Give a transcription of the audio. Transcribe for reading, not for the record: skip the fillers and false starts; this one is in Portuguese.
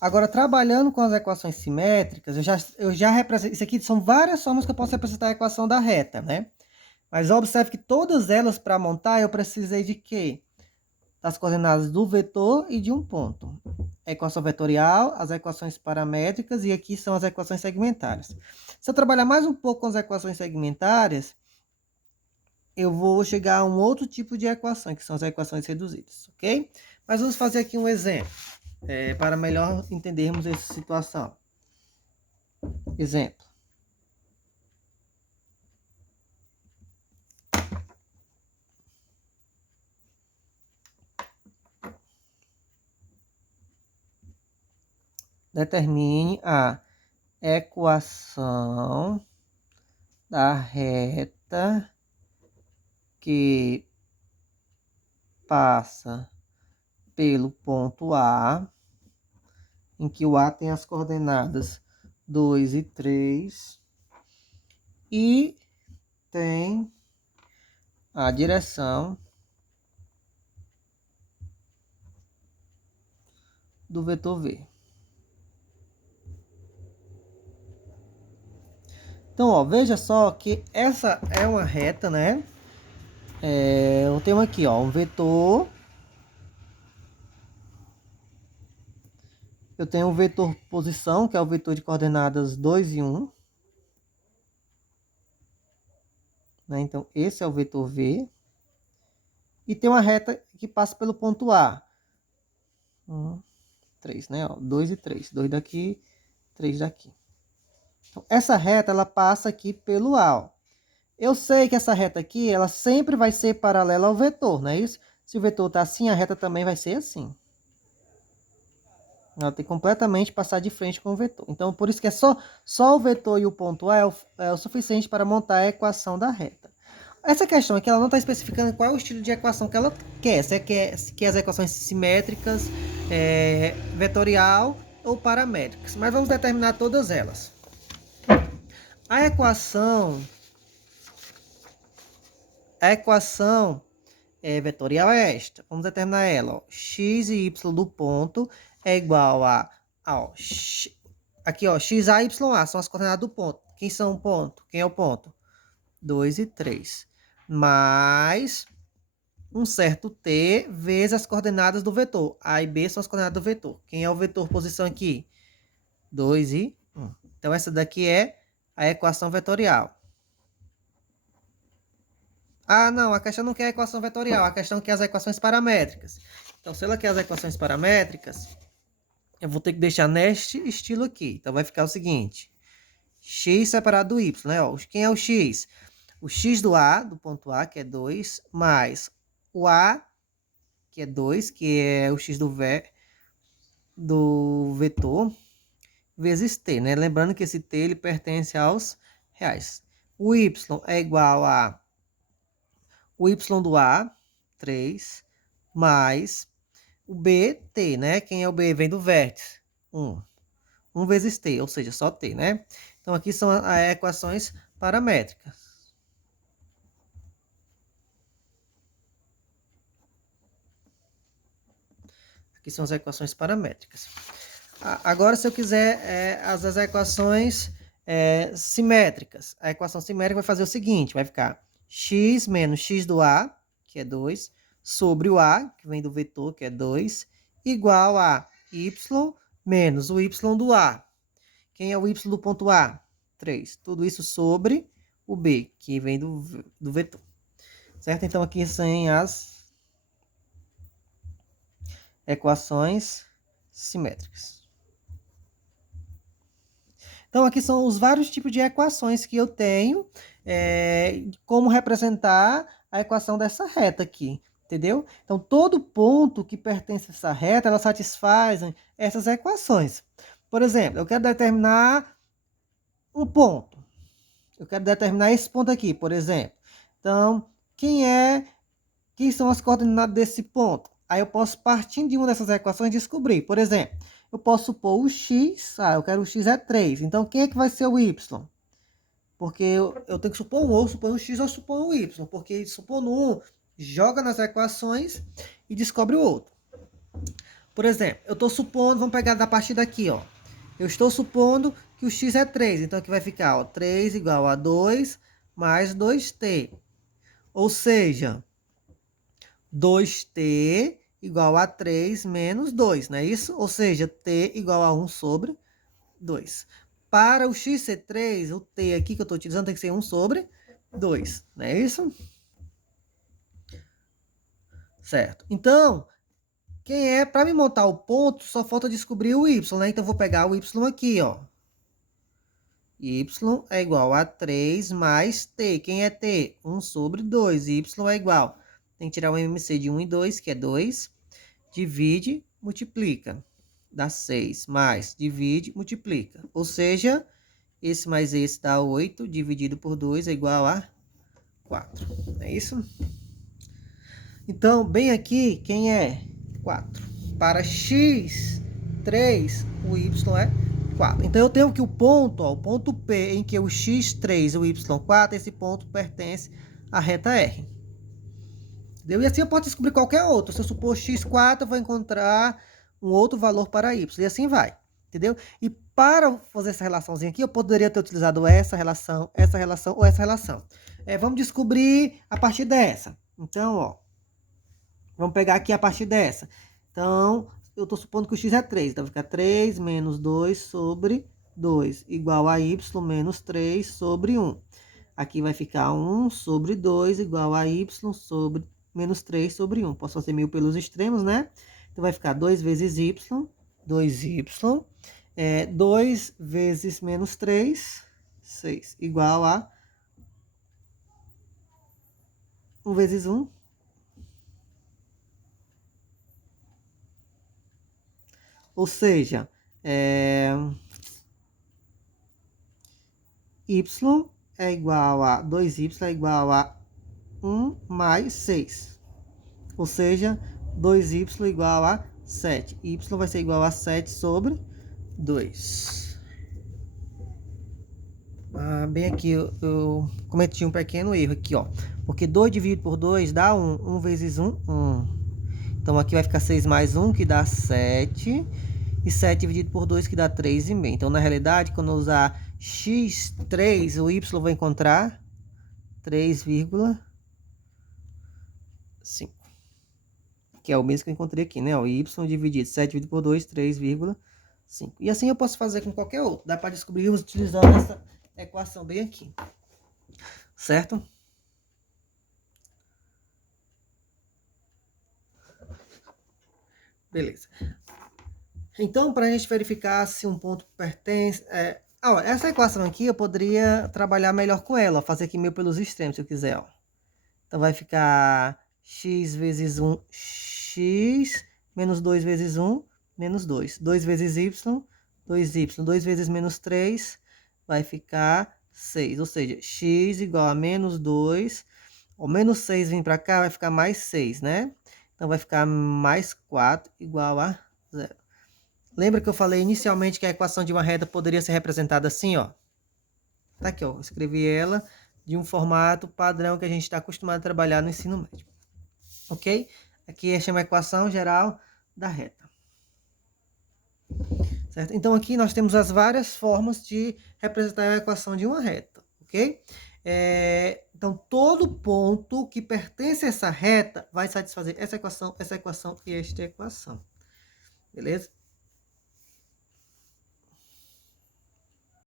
Agora, trabalhando com as equações simétricas, eu já represento... Isso aqui são várias formas que eu posso representar a equação da reta, né? Mas observe que todas elas, para montar, eu precisei de quê? Das coordenadas do vetor e de um ponto. A equação vetorial, as equações paramétricas e aqui são as equações segmentárias. Se eu trabalhar mais um pouco com as equações segmentárias, eu vou chegar a um outro tipo de equação, que são as equações reduzidas, ok? Mas vamos fazer aqui um exemplo, para melhor entendermos essa situação. Exemplo. Determine a equação da reta que passa pelo ponto A, em que o A tem as coordenadas 2 e 3, e tem a direção do vetor V. Então, ó, veja só que essa é uma reta, né? Eu tenho aqui, ó, um vetor. Eu tenho um vetor posição, que é o vetor de coordenadas 2 e 1. Né? Então, esse é o vetor V. E tem uma reta que passa pelo ponto A. 3, né? Ó, 2 e 3. 2 daqui, 3 daqui. Então, essa reta, ela passa aqui pelo A. Ó. Eu sei que essa reta aqui, ela sempre vai ser paralela ao vetor, não é isso? Se o vetor está assim, a reta também vai ser assim. Ela tem que completamente passar de frente com o vetor. Então, por isso que é só o vetor e o ponto A é o suficiente para montar a equação da reta. Essa questão aqui, ela não está especificando qual é o estilo de equação que ela quer. Se quer as equações simétricas, vetorial ou paramétricas. Mas vamos determinar todas elas. A equação vetorial é esta. Vamos determinar ela. Ó. X e y do ponto é igual a... Ó, aqui, ó, x, a, y, a são as coordenadas do ponto. Quem são o ponto? Quem é o ponto? 2 e 3. Mais um certo t vezes as coordenadas do vetor. A e b são as coordenadas do vetor. Quem é o vetor posição aqui? 2 e 1. Então, essa daqui é a equação vetorial. Ah, não, a questão não quer a equação vetorial, a questão quer as equações paramétricas. Então, se ela quer as equações paramétricas, eu vou ter que deixar neste estilo aqui. Então, vai ficar o seguinte. X separado do Y, né? Ó, quem é o X? O X do A, do ponto A, que é 2, mais o A, que é 2, que é o X do vetor, vezes T, né? Lembrando que esse T, ele pertence aos reais. O Y é igual a o Y do A, 3, mais o BT, né? Quem é o B? Vem do vértice, 1. 1 vezes T, ou seja, só T, né? Então, aqui são as equações paramétricas. Aqui são as equações paramétricas. Agora, se eu quiser as equações simétricas. A equação simétrica vai fazer o seguinte, vai ficar x menos x do A, que é 2, sobre o A, que vem do vetor, que é 2, igual a y menos o y do A. Quem é o y do ponto A? 3. Tudo isso sobre o B, que vem do vetor. Certo? Então, aqui são as equações simétricas. Então, aqui são os vários tipos de equações que eu tenho, como representar a equação dessa reta aqui, entendeu? Então, todo ponto que pertence a essa reta, ela satisfaz essas equações. Por exemplo, eu quero determinar um ponto. Eu quero determinar esse ponto aqui, por exemplo. Então, quem são as coordenadas desse ponto? Aí eu posso, partindo de uma dessas equações, descobrir. Por exemplo, eu posso supor o x, eu quero o x é 3. Então, quem é que vai ser o y? Porque eu tenho que supor um, ou supor um x ou supor um y. Porque supondo um, joga nas equações e descobre o outro. Por exemplo, eu estou supondo, vamos pegar da partir daqui, ó. Eu estou supondo que o x é 3, então aqui vai ficar, ó, 3 igual a 2 mais 2t. Ou seja, 2t igual a 3 menos 2, não é isso? Ou seja, t igual a 1 sobre 2. Para o x ser 3, o t aqui que eu estou utilizando tem que ser 1 sobre 2, não é isso? Certo. Então, para me montar o ponto, só falta descobrir o y, né? Então, eu vou pegar o y aqui, ó. Y é igual a 3 mais t. Quem é t? 1 sobre 2. Y é igual. Tem que tirar o MMC de 1 e 2, que é 2. Divide, multiplica. Dá 6. Mais, divide, multiplica. Ou seja, esse mais esse dá 8. Dividido por 2 é igual a 4. É isso? Então, bem aqui, quem é 4? Para x, 3, o y é 4. Então, eu tenho que o ponto, ó, o ponto P, em que o x3 e o y4, esse ponto pertence à reta R. Entendeu? E assim eu posso descobrir qualquer outro. Se eu supor x4, eu vou encontrar um outro valor para y. E assim vai. Entendeu? E para fazer essa relaçãozinha aqui, eu poderia ter utilizado essa relação ou essa relação. Vamos descobrir a partir dessa. Então, ó. Vamos pegar aqui a partir dessa. Então, eu estou supondo que o x é 3. Então, vai ficar 3 menos 2 sobre 2, igual a y menos 3 sobre 1. Aqui vai ficar 1 sobre 2, igual a y sobre menos 3 sobre 1. Posso fazer meio pelos extremos, né? Então, vai ficar 2 vezes y, 2y. 2 vezes menos 3, 6, igual a 1 vezes 1. Ou seja, y é igual a 2y é igual a 1 mais 6. Ou seja, 2y igual a 7. Y vai ser igual a 7 sobre 2. Bem aqui, eu cometi um pequeno erro aqui, ó. Porque 2 dividido por 2 dá 1. 1 vezes 1, 1. Então, aqui vai ficar 6 mais 1, que dá 7. E 7 dividido por 2, que dá 3,5. Então, na realidade, quando eu usar x3, o y vai encontrar 3,5. Que é o mesmo que eu encontrei aqui, né? O y dividido 7 dividido por 2, 3,5. E assim eu posso fazer com qualquer outro. Dá para descobrir utilizando essa equação bem aqui. Certo? Beleza. Então, para a gente verificar se um ponto pertence... essa equação aqui eu poderia trabalhar melhor com ela. Ó, fazer aqui meio pelos extremos, se eu quiser. Ó. Então, vai ficar x vezes 1, x, menos 2 vezes 1, menos 2. 2 vezes y, 2y. 2 vezes menos 3, vai ficar 6. Ou seja, x igual a menos 2. O menos 6 vir para cá, vai ficar mais 6, né? Então, vai ficar mais 4 igual a 0. Lembra que eu falei inicialmente que a equação de uma reta poderia ser representada assim, ó? Tá aqui, ó. Eu escrevi ela de um formato padrão que a gente está acostumado a trabalhar no ensino médio. Ok? Aqui chama a equação geral da reta. Certo? Então, aqui nós temos as várias formas de representar a equação de uma reta. Ok? Então, todo ponto que pertence a essa reta vai satisfazer essa equação e esta equação. Beleza?